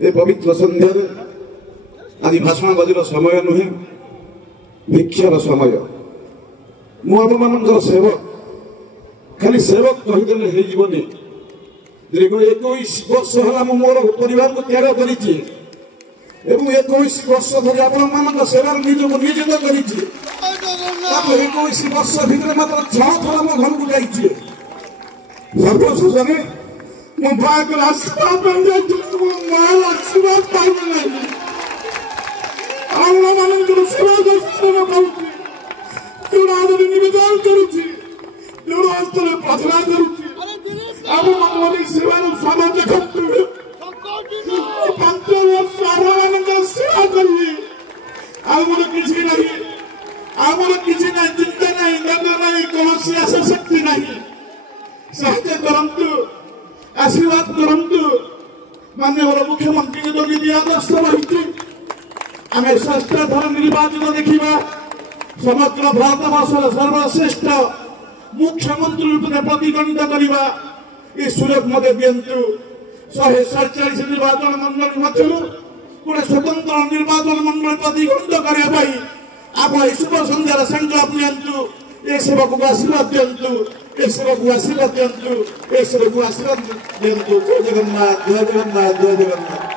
ए पवित्र संध्यार आज भाषण बजीर समय नुहे भिक्षार समय मुझ मान सेवक खाली सेवक कहीदेले होनी दीर्घ 21 वर्ष है मोर परिवार को त्याग कर 21 वर्ष धरी आपण सेवार निजक नियोजित कर 21 वर्ष भितर मात्र 6 थर मो घर को जाइए सर्वशेष मो भाई को आशीर्वाद आशीर्वाद पाइबे मान सेवा कर निवेदन करुच्ची स्थल प्रार्थना करुच्ची आप सेवा सब देखते 5 वर्ष आप सेवा करी आमर किसी ना चिंता ना नगर ना कौन आशा शक्ति ना साहय करंतु आशीर्वाद करंतु माननीय मुख्यमंत्री जो नीति आदर्श रही आम श्रेष्ठ थर निर्वाचन देखा समग्र भारत वर्षर सर्वश्रेष्ठ मुख्यमंत्री रूप में प्रतिद्वंदिता करवा ये सुरज मत दिंतु 147 निर्वाचन मंडल मध्य गोटे स्वतंत्र निर्वाचन मंडल प्रतिद्वंद करने आप शुभ संध्यार संकल्प नियंतु एक सेवक को आशीर्वाद दिंतु एक सेवक को आशीर्वाद दिंतु एक सेवक को आशीर्वाद दिंतु जय जगन्नाथ जय जगन्नाथ जय जगन्नाथ।